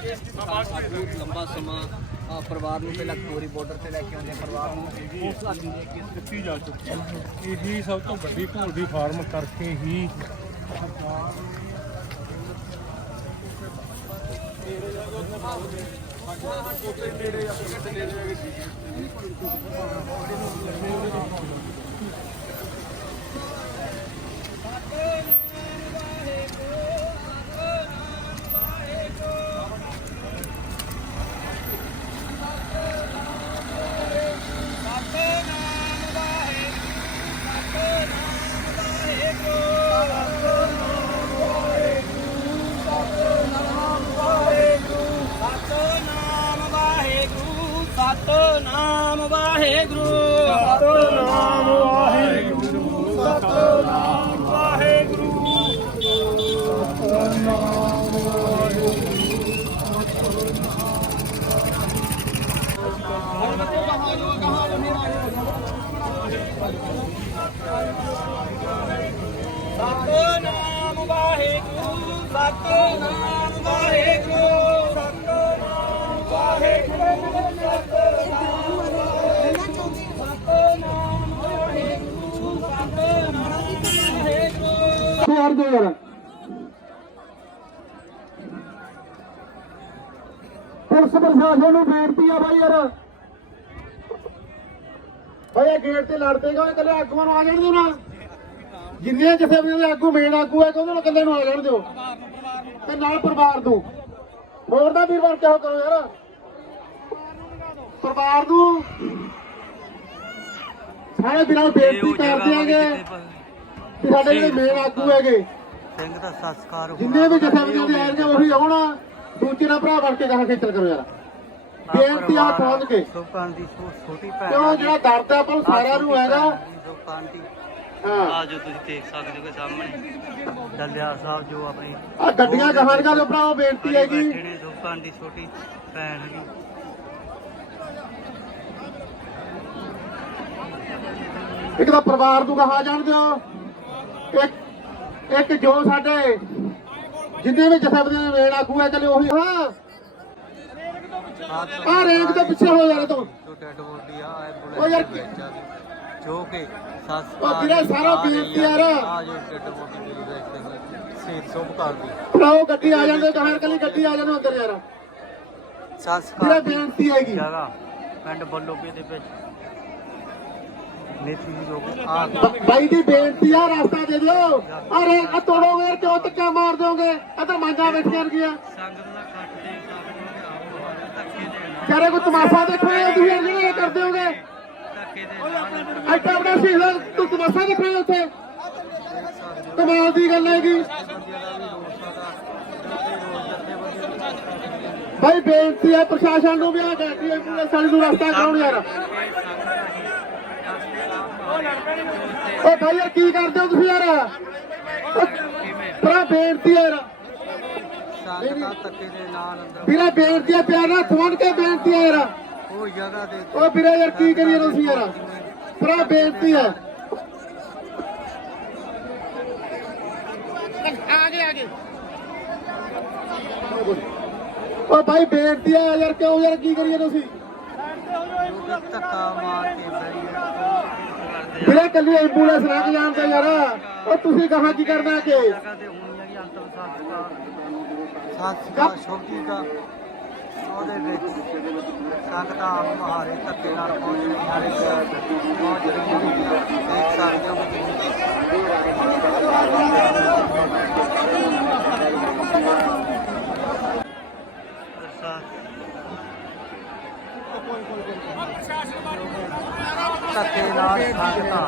ਬਹੁਤ ਲੰਬਾ ਸਮਾਂ ਆਹ ਪਰਿਵਾਰ ਨੂੰ ਪਹਿਲਾਂ ਕੋਰੀ ਬਾਰਡਰ ਤੇ ਲੈ ਕੇ ਆਉਂਦੇ ਆ, ਪਰਿਵਾਰ ਨੂੰ ਹੌਸਲਾ ਦਿੰਦੇ ਆ ਕਿ ਦਿੱਤੀ ਜਾ ਚੁੱਕੀ ਹੈ। ਇਹੀ ਸਭ ਤੋਂ ਵੱਡੀ ਭੂਲਦੀ ਫਾਰਮ ਕਰਕੇ ਹੀ ਸਤਨਾਮ ਵਾਹਿਗੁਰੂ ਸਤਨਾਮ ਵਾਹਿਗੁਰੂ ਸਤਨਾਮ ਦਿਓ ਯਾਰ ਪੁਲਿਸ ਪ੍ਰਸ਼ਾਸਨ ਨੂੰ ਬੇਨਤੀ ਆ ਬਾਈ ਯਾਰ। ਬਾਈ, ਇਹ ਗੇਟ ਤੇ ਲੜ ਪਏਗਾ ਇਕੱਲੇ ਆਗੂਆਂ ਨੂੰ ਆ ਜਾਣ ਦਿਓ ਨਾ ਜਿੰਨੇ ਜਿਥੇ ਵੀ ਉਹਦੇ ਆਗੂ ਮੇਨ ਆਗੂ ਹੈ ਉਹਨਾਂ ਨੂੰ ਇਕੱਲੇ ਨੂੰ ਆ ਜਾਣ ਦਿਓ। ਤੇ ਨਾਲ ਪਰਿਵਾਰ ਨੂੰ। ਹੋਰ ਦਾ ਵੀਰਵਾਰ ਕਿਹੋ ਕਰੋ ਯਾਰ? ਪਰਿਵਾਰ ਨੂੰ। ਸਾਰੇ ਵੀਰਾਂ ਨੂੰ ਬੇਨਤੀ ਕਰਦੇ ਆਂਗੇ ਕਿ ਸਾਡੇ ਜਿਹੜੇ ਮੇਨ ਆਗੂ ਹੈਗੇ। ਸਿੰਘ ਦਾ ਸੰਸਕਾਰ ਜਿੰਨੇ ਵੀ ਜਥੇਬੰਦੀਆਂ ਦੇ ਆਏ ਨੇ ਉਹੀ ਆਉਣਾ। ਦੂਜੇ ਨਾਲ ਭਰਾ ਬਣ ਕੇ ਕਹਾਂ ਖੇਚਲ ਕਰੋ ਯਾਰ। ਬੇਨਤੀ ਆ ਪਹੁੰਚ ਕੇ। ਸੁਪਾਨ ਦੀ ਛੋਟੀ ਭੈਣ ਕਿਉਂ ਜਿਹੜਾ ਦਰਦ ਆ ਆਪਾਂ ਨੂੰ ਸਾਰਿਆਂ ਨੂੰ ਹੈਗਾ। ਦੀ ਆ ਜੋ ਤੁਸੀਂ ਦੇਖ ਸਕਦੇ ਹੋ ਸਾਹਮਣੇ ਦਲਿਆ ਸਾਹਿਬ ਜੋ ਆਪਣੀ ਆ ਗੱਡੀਆਂ ਕਹਾਣੀਆਂ ਦੇ ਭਰਾਓ ਬੇਨਤੀ ਹੈਗੀ। ਨੇ ਸੁਪਾਨ ਦੀ ਛੋਟੀ ਭੈਣ ਹੈਗੀ। ਇੱਕ ਤਾਂ ਪਰਿਵਾਰ ਨੂੰ ਕਹਾ ਜਾਣ ਦਿਓ। ਇੱਕ ਇੱਕ ਜੋ ਸਾਡੇ ਜਿੰਨੇ ਵੀ ਜਥੇਬੰਦੀਆਂ ਦੇ ਮੇਨ ਆਗੂ ਹੈ ਚਲੇ ਉਹੀ ਹਾਂ। ਆ ਰੇਂਜ ਤੋਂ ਪਿੱਛੇ ਹੋ ਯਾਰ ਤੂੰ। ਜੋ ਡੈਡ ਬੋਡੀ ਆ ਇਹ ਉਹ ਯਾਰ ਜੋ ਕਿ ਉਹ ਵੀਰੇ ਸਾਰਾ ਆ ਯਾਰ। ਆ ਜੋ ਡੈਡ ਮਿਲੀ ਦੇਖਦੇ ਹੋਏ ਸ਼ਹੀਦ ਸੁਭ ਕਰਦੀ ਭਰਾਓ ਗੱਡੀ ਆ ਜਾਂਦੇ ਕਹਾਂ ਕੱਲੀ ਗੱਡੀ ਆ ਜਾਂਦੇ ਅੰਦਰ ਯਾਰ। ਵੀਰੇ ਸੰਸਕਾਰ ਦੀ ਬੇਨਤੀ ਹੈਗੀ। ਪਿੰਡ ਦੇ ਵਿੱਚ। ਨੀਤੀ ਦੀ ਆ ਬਾਈ ਦੀ ਬੇਨਤੀ ਆ ਰਸਤਾ ਦੇ ਦਿਓ। ਅਰੇ ਆ ਤੋੜੋਗੇ ਯਾਰ ਕਿਉਂ ਧੱਕਾ ਮਾਰ ਦੋਗੇ ਇੱਧਰ ਮਾਂਜਾ ਬੈਠੀਆਂ ਗਿਆ ਸੰਗਤ ਦਾ ਕੱਟ ਦੇ ਸਕਦੇ ਹੋ ਆਓ ਹਾਲੇ ਧੱਕੇ ਦੇ ਨਾਲ। ਚਾਰੇ ਕੋ ਤਮਾਸ਼ਾ ਦੇਖੋ ਇਹ ਤੁਸੀਂ ਯਾਰ ਜਿਹੜੇ ਇਹ ਕਰਦੇ ਹੋਗੇ। ਆਪਣਾ ਸ਼ਹੀਦਾਂ ਤੂੰ ਤਮਾਸ਼ਾ ਦੇਖਣਾ ਉੱਥੇ? ਕਮਾਲ ਦੀ ਗੱਲ ਹੈਗੀ। ਭਾਈ ਬੇਨਤੀ ਹੈ ਪ੍ਰਸ਼ਾਸਨ ਨੂੰ ਵੀ ਆ ਡੈਟਰੀ ਐਂਬੂਲੈਂਸ ਵਾਲੀ ਨੂੰ ਰਸਤਾ ਕਰਾਉਣ ਯਾਰ। ਉਹ ਭਾਈ ਯਾਰ ਕੀ ਕਰਦੇ ਹੋ ਤੁਸੀਂ ਯਾਰ? ਭਰਾ ਬੇਨਤੀ ਯਾਰ। ਵੀਰਾ ਬੇਨਤੀ ਹੈ ਪਿਆਰ ਨਾਲ ਫੋਨ ਕੇ ਬੇਨਤੀ ਹੈ ਯਾਰ। ਉਹ ਵੀਰੇ ਯਾਰ ਕੀ ਕਰੀਏ ਤੁਸੀਂ ਯਾਰ? ਭਰਾ ਬੇਨਤੀ ਹੈ। ਆਗੇ ਆਗੇ ਉਹ ਭਾਈ ਬੇਨਤੀ ਹੈ ਯਾਰ ਕਿਉਂ ਯਾਰ ਕੀ ਕਰੀਏ ਤੁਸੀਂ? ਵੀਰੇ ਕੱਲੀ ਐਂਬੂਲੈਂਸ ਰੰਗ ਜਾਣ ਦਾ ਯਾਰ। ਉਹ ਤੁਸੀਂ ਕਹਾ ਕੀ ਕਰਨਾ ਕਿ ਸਤਿ ਸ਼੍ਰੀ ਅਕਾਲ ਦਾ ਉਹਦੇ ਵਿੱਚ ਸੰਗਤਾਂ ਮਹਾਰੇ ਧੱਕੇ ਨਾਲ ਪਹੁੰਚ ਰਹੀਆਂ ਨੇ ਪਹੁੰਚ ਰਹੀਆਂ ਨੇ ਦੇਖ ਸਕਦੇ ਹੋ ਧੱਕੇ ਨਾਲ ਸੰਗਤਾਂ।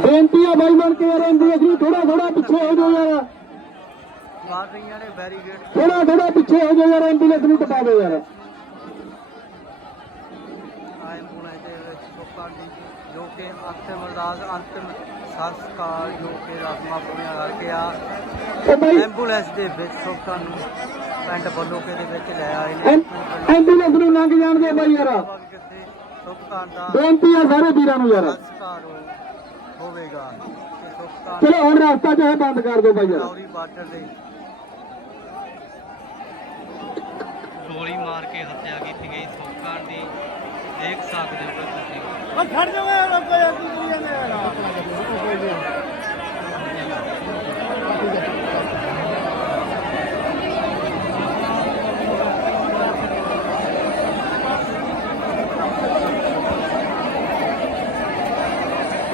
ਬੇਨਤੀ ਆ ਬਾਈ ਮਨ ਕੇ ਯਾਰ ਐਂਬੂਲੈਂਸ ਨੂੰ ਥੋੜਾ ਥੋੜਾ ਪਿੱਛੇ ਹੋ ਜਾਓ ਯਾਰ। ਮਾਰ ਰਹੀਆਂ ਨੇ ਬੈਰੀਗੇਡ ਥੋੜਾ ਥੋੜਾ ਪਿੱਛੇ ਹੋ ਜਾਓ ਯਾਰ ਐਂਬੂਲੈਂਸ ਨੂੰ ਟਪਾ ਦਿਓ ਯਾਰ। ਐਂਬੂਲੈਂਸ ਦੇ ਵਿੱਚ ਲੋਕਾਂ ਦੀ ਜੋ ਕਿ ਅੰਤਿਮ ਅਰਦਾਸ ਅੰਤਿਮ ਸੰਸਕਾਰ ਜੋ ਕਿ ਰਸਮਾਂ ਪੂਰੀਆਂ ਕਰਕੇ ਆ ਉਹ ਬਾਈ ਐਂਬੂਲੈਂਸ ਦੇ ਵਿੱਚ ਲੋਕਾਂ ਨੂੰ ਪਿੰਡ ਬੱਲੋਕੇ ਦੇ ਵਿੱਚ ਲੈ ਆਏ ਨੇ ਐਂ- ਐਂਬੂਲੈਂਸ ਨੂੰ ਲੰਘ ਜਾਣ ਦੇ ਬਾਈ ਯਾਰ। ਕਿਤੇ ਸੁਖਤਾਨ ਦਾ ਬੇਨਤੀ ਆ ਸਾਰੇ ਵੀਰਾਂ ਨੂੰ ਯਾਰ। ਸੰਸਕਾਰ ਹੋ- ਹੋਵੇਗਾ ਤੇ ਸੁਖਤਾਨ ਚਲੋ, ਹੁਣ ਰਸਤਾ ਚਾਹੇ ਬੰਦ ਕਰ ਦਿਓ ਬਾਈ ਯਾਰ। ਲੌਰੀ ਬਾਰਡਰ ਦੇ ਗੋਲੀ ਮਾਰ ਕੇ ਹੱਤਿਆ ਕੀਤੀ ਗਈ। ਸੁਖਤਾਨ ਦੀ ਦੇਖ ਸਕਦੇ ਹੋ ਤੁਸੀਂ। ਖੜ ਜਾਵੇ ਰੁਕੋ ਯਾਰ ਕੀ ਕਰੀ ਜਾਂਦੇ ਯਾਰ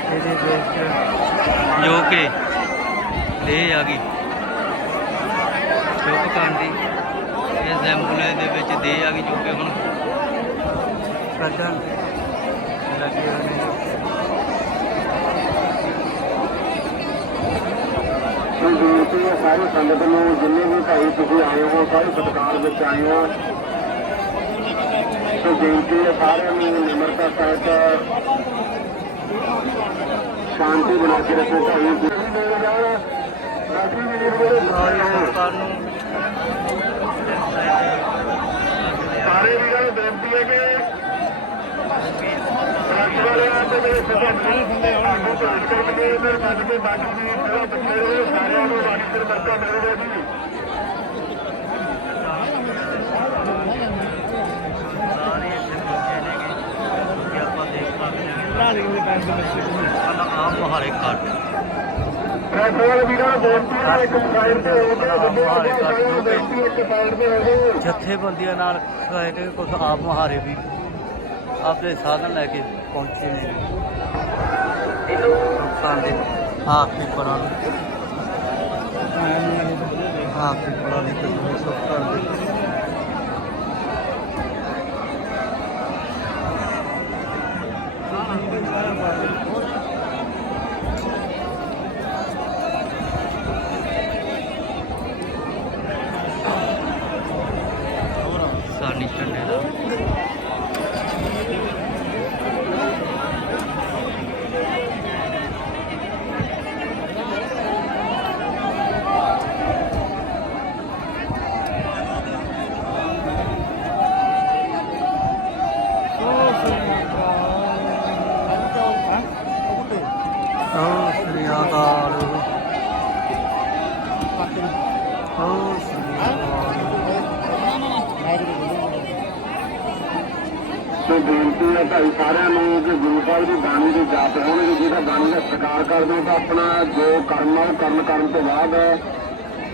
ਇਹਦੇ ਵਿੱਚ ਜੋ ਕਿ ਇਹ ਆ ਗਈ ਚੁੱਪ ਕਰਨ ਦੀ ਇਸ ਐਂਬੂਲੈਂਸ ਦੇ ਵਿੱਚ ਦੇ ਆ ਗਈ ਜੋ ਕਿ ਹੁਣ। ਕੱਢਣ ਲੱਗੇ ਹੋਏ ਨੇ ਸਾਰੀ ਸੰਗਤ ਨੂੰ ਜਿੰਨੇ ਵੀ ਭਾਈ ਤੁਸੀਂ ਆਏ ਹੋ ਸਾਰੇ ਸਤਿਕਾਰ ਵਿੱਚ ਆਏ ਹੋ। ਸੋ ਬੇਨਤੀ ਹੈ ਸਾਰਿਆਂ ਨੂੰ ਨਿਮਰਤਾ ਸਹਿਤ ਸ਼ਾਂਤੀ ਬਣਾ ਕੇ ਰੱਖੋ ਭਾਈ। ਵੀਰੋ ਨੂੰ ਸਾਰੇ ਵੀਰਾਂ ਨੂੰ ਬੇਨਤੀ ਹੈ ਕਿ ਟਰੱਕ ਵਾਲਿਆਂ ਤੇ ਮੇਰੇ ਸੱਜਣ ਹੁੰਦੇ ਆਗੂ ਭਾਜ ਕਰਨਗੇ ਤੇ ਬੱਜ ਕੇ ਬੱਜ ਕੇ ਜਿਹੜਾ ਬੱਚੇ ਹੋਏ ਸਾਰਿਆਂ ਨੂੰ ਵਾਰੀ ਸਿਰ ਮਰਕਾ ਮਿਲੇਗਾ ਜੀ ਸਾਰੇ ਇੱਥੇ ਪਹੁੰਚੇ ਨੇਗੇ ਕਿ ਆਪਾਂ ਦੇਖ ਸਕਦੇ ਹਾਂ ਪਹਿਲਾਂ ਆਪ ਮਹਾਰੇ ਕੱਟ ਜਥੇਬੰਦੀਆਂ ਨਾਲ ਸਹਾਇਕ ਕੁਝ ਆਪ ਮਹਾਰੇ ਵੀ ਆਪਦੇ ਸਾਧਨ ਲੈ ਕੇ ਪਹੁੰਚੇ ਨੇ। ਨੁਕਸਾਨ ਦੇ ਆਪ ਪਰਾਂ ਆਪ ਵੀ ਪਰਾਂ ਦੀ ਤਸਵੀਰ ਸੁਖਤਾਨ ਦੇ ਸਾਨੀ ਝੰਡੇ ਦਾ ਓ ਸ੍ਰੀ ਅਕਾਲ ਓ ਸ੍ਰੀ ਅਕਾਲ ਸੋ ਬੇਨਤੀ ਹੈ ਭਾਈ ਸਾਰਿਆਂ ਨੂੰ ਕਿ ਗੁਰੂ ਸਾਹਿਬ ਦੀ ਬਾਣੀ ਦੇ ਜਾਪ ਹੋਣਗੇ ਜਿਹੜਾ ਬਾਣੀ ਦਾ ਸਤਿਕਾਰ ਕਰਦੇ ਹੋ ਤਾਂ ਆਪਣਾ ਜੋ ਕਰਮ ਆ ਉਹ ਕਰਨ ਕਰਨ ਤੋਂ ਬਾਅਦ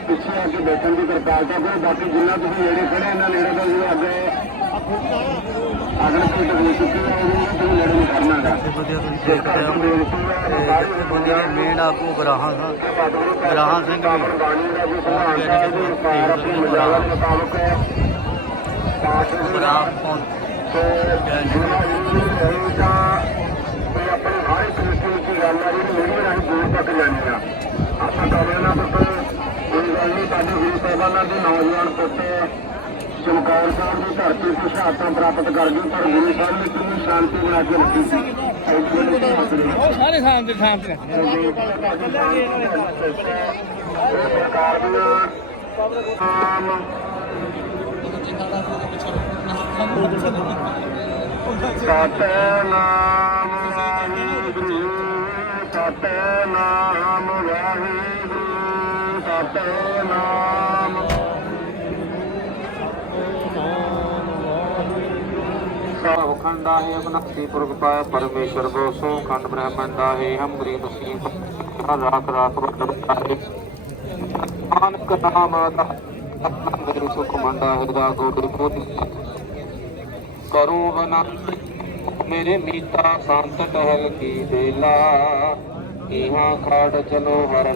ਪਿੱਛੇ ਆ ਕੇ ਬੈਠਣ ਦੀ ਕਿਰਪਾਲਤਾ ਕਰੋ। ਬਾਕੀ ਜਿੰਨਾ ਤੁਸੀਂ ਨੇੜੇ ਖੜੇ ਇਹਨਾਂ ਨੇੜੇ ਦਾ ਜਿਹੜਾ ਅੱਗੇ ਅਗਲੇ ਕੋਈ ਹੋ ਚੁੱਕੀ ਹੈ ਤੁਸੀਂ ਨੇੜੇ ਨਹੀਂ ਕਰਨਾ ਤੇ ਵਧੀਆ ਤੁਸੀਂ ਦੇਖ ਰਹੇ ਹੋ। ਤੇ ਜਿੱਥੇ ਬੰਦੇ ਮੇਨ ਗਰਾਹਾਂ ਸਿੰਘ ਗਰਾਹਾਂ ਸਿੰਘ ਵੀ। ਦਾ ਹੈ ਗਰਾਹ ਪਹੁੰਚ ਤੇ ਜਿਹੜਾ ਇਹ ਹੋਏਗਾ ਤੇ ਆਪਣੇ ਹਰ ਇੱਕ ਨਿੱਕੀ ਨਿੱਕੀ ਗੱਲ ਆ ਜਿਹੜੀ ਮੀਡੀਆ ਰਾਹੀਂ ਦੂਰ ਤੱਕ ਜਾਣੀ ਆ ਆਪਾਂ ਕਹਦੇ ਨਾ ਪੁੱਤ ਕੋਈ ਗੱਲ ਨਹੀਂ ਸਾਡੇ ਗੁਰੂ ਸਾਹਿਬਾਨਾਂ ਦੇ ਨੌਜਵਾਨ ਪੁੱਤ ਚਮਕੌਰ ਸਾਹਿਬ ਦੀ ਧਰਤੀ ਤੋਂ ਸ਼ਹਾਦਤਾਂ ਪ੍ਰਾਪਤ ਕਰ ਗਏ ਪਰ ਗੁਰੂ ਸਾਹਿਬ ਨੇ ਕਿੰਨੀ ਸ਼ਾਂਤੀ ਬਣਾ ਕੇ ਰੱਖੀ ਸੀ ਸਾਰੇ ਥਾਂ ਤੇ ਥਾਂ ਸਰਕਾਰ ਦੀਆਂ ਆਮ ਸਤਨਾਮ ਵਾਹਿਗੁਰੂ ਸਤਨਾਮ ਵਾਹਿਗੁਰੂ ਸਤਨਾਮ ਸਾਹਿਬ ਖੰਡਾ ਹੈ ਅਬਨਖਤੀ ਪੁਰਖ ਪਾਇਆ ਪਰਮੇਸ਼ਰ ਬੋ ਸੋ ਖੰਡ ਬ੍ਰਹਮੰਡਾ ਹੈ ਹਮ ਗਰੀਬ ਰਾਖ ਰਾਖ ਵਡਤਾ ਹੈ ਨਾਨਕ ਨਾਮ ਦਾ ਮੇਰੇ ਸੁਖ ਮੰਡਾ ਹਿਰਦਾ ਗੋਡੇ ਮੋਦੀ ਕਰੂੰ ਬਨੰਦ ਮੇਰੇ ਮੀਤਾ ਸੰਤ ਟਹਿਲ ਕੀ ਦੇਲਾ ਇਹਾਂ ਖਾੜ ਚਲੋ ਹਰ